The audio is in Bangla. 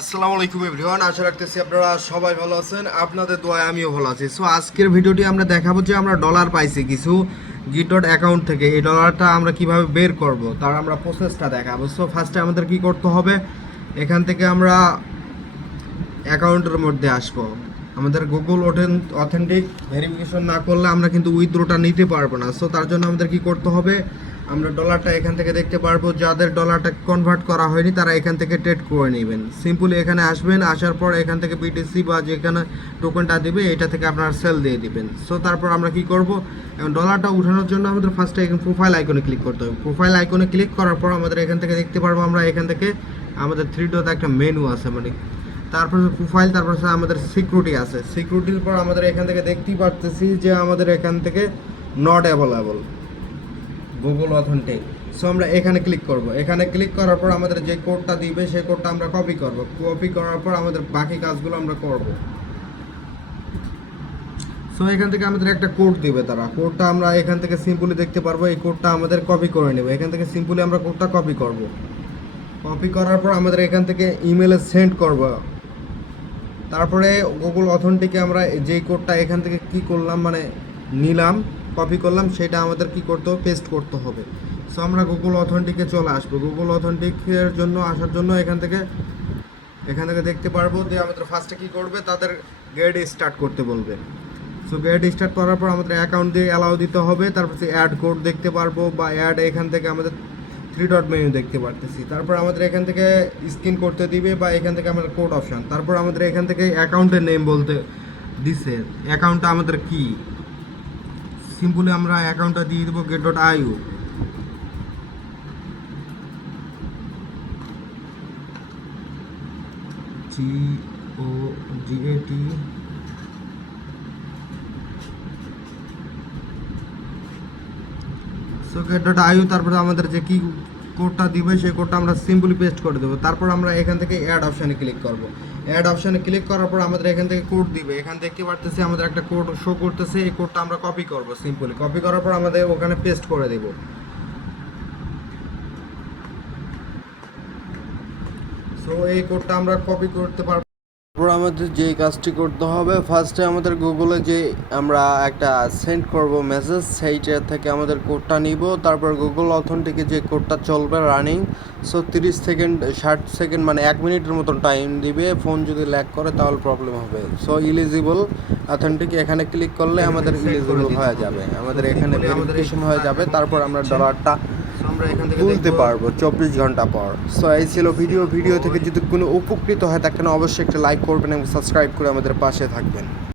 আসসালামু আলাইকুম এভরিওয়ান, আশা রাখতেছি আপনারা সবাই ভালো আছেন। আপনাদের দোয়ায় আমিও ভালো আছি। সো আজকের ভিডিওটি আমরা দেখাবো যে আমরা ডলার পাইছি কিছু গিটড অ্যাকাউন্ট থেকে। এই ডলারটা আমরা কীভাবে বের করব, তার আমরা প্রসেসটা দেখাবো। সো ফার্স্টে আমাদের কি করতে হবে? এখান থেকে আমরা অ্যাকাউন্টের মধ্যে আসব। আমাদের গুগল অথেন্টিক ভেরিফিকেশন না করলে আমরা কিন্তু উইথড্রোটা নিতে পারব না। সো তার জন্য আমাদের কি করতে হবে? আমরা ডলারটা এখান থেকে দেখতে পারব। যাদের ডলারটা কনভার্ট করা হয়নি, তারা এখান থেকে ট্রেড করে নেবেন। সিম্পলি এখানে আসবেন, আসার পর এখান থেকে বিটিসি বা যেখানে টোকেনটা দিবে, এটা থেকে আপনার সেল দিয়ে দিবেন। সো তারপর আমরা কি করব? এবং ডলারটা উঠানোর জন্য আমাদের ফার্স্টে এখানে প্রোফাইল আইকনে ক্লিক করতে হবে। প্রোফাইল আইকনে ক্লিক করার পর আমাদের এখান থেকে দেখতে পারব আমরা, এখান থেকে আমাদের থ্রি ডোতে একটা মেনু আছে মানে তারপর প্রোফাইল তারপর আমাদের সিকিউরিটি আছে। সিকিউরিটির পর আমাদের এখান থেকে দেখতেই পারতেছি যে আমাদের এখান থেকে not available Google authentic so আমরা এখানে ক্লিক করব। এখানে ক্লিক করার পর আমাদের যে কোডটা দিবে সেই কোডটা আমরা কপি করব। কপি করার পর আমাদের বাকি কাজগুলো আমরা করব। সো এখান থেকে আমাদের একটা কোড দিবে তারা। কোডটা আমরা এখান থেকে সিম্পলি দেখতে পারব। এই কোডটা আমাদের কপি করে নেবে। এখান থেকে সিম্পলি আমরা কোডটা কপি করব। কপি করার পর আমাদের এখান থেকে ইমেলে সেন্ড করব। তারপরে গুগল অথেন্টিকে আমরা যেই কোডটা এখান থেকে কি করলাম মানে নিলাম কপি করলাম, সেটা আমাদের কি করতে হবে? পেস্ট করতে হবে। সো আমরা গুগল অথেন্টিকে চলে আসব। গুগল অথেন্টিকের জন্য, আসার জন্য এখান থেকে এখান থেকে দেখতে পারব যে আমাদের ফার্স্টে কি করবে? তাদের গেট স্টার্ট করতে বলবে। সো গেট স্টার্ট করার পর আমাদের অ্যাকাউন্ট দিয়ে অ্যালাউ দিতে হবে। তারপর অ্যাড কোড দেখতে পারব বা অ্যাড এখান থেকে আমাদের থ্রি ডট মেনু দেখতে পারতেছি। তারপর আমাদের এখান থেকে স্ক্রিন করতে দিবে বা এখান থেকে আমাদের কোড অপশন তারপর আমাদের এখান থেকে অ্যাকাউন্টের নেম বলতে দিছে। অ্যাকাউন্টটা আমাদের কি? সিম্পলি আমরা অ্যাকাউন্টটা দিয়ে দেবো get dot IU G O G so get dot IU তারপরে আমাদের যে কি কোডটা দিবে, সেই কোডটা আমরা সিম্পলি পেস্ট করে দেবো। তারপর আমরা এখান থেকে অ্যাড অপশানে ক্লিক করব। অ্যাড অপশানে ক্লিক করার পর আমাদের এখান থেকে কোড দিবে। এখান দেখতে পারতেছি আমাদের একটা কোড শো করতেছে। এই কোডটা আমরা কপি করব সিম্পলি কপি করার পর আমাদের ওখানে পেস্ট করে দেব। সো এই কোডটা আমরা কপি করতে পারব। তারপর আমাদের যে কাজটি করতে হবে ফার্স্টে আমাদের গুগলে যে আমরা একটা সেন্ড করব মেসেজ সেইটা থেকে আমাদের কোডটা নিব। তারপর গুগল অথেন্টিকে যে কোডটা চলবে রানিং সো তিরিশ সেকেন্ড ষাট সেকেন্ড মানে এক মিনিটের মতন টাইম দিবে। ফোন যদি ল্যাক করে তাহলে প্রবলেম হবে। সো ইলিজিবল অথেন্টিক এখানে ক্লিক করলে আমাদের ইলিজিবল হয়ে যাবে। আমাদের এখানে ভেরিফিকেশন হয়ে যাবে। তারপর আমরা ডলারটা তুলতে পারব চব্বিশ ঘণ্টা পর। সো এই ছিল ভিডিও ভিডিও থেকে যদি কোনো উপকৃত হয় তাকে অবশ্যই একটা লাইক করবেন এবং সাবস্ক্রাইব করে আমাদের পাশে থাকবেন।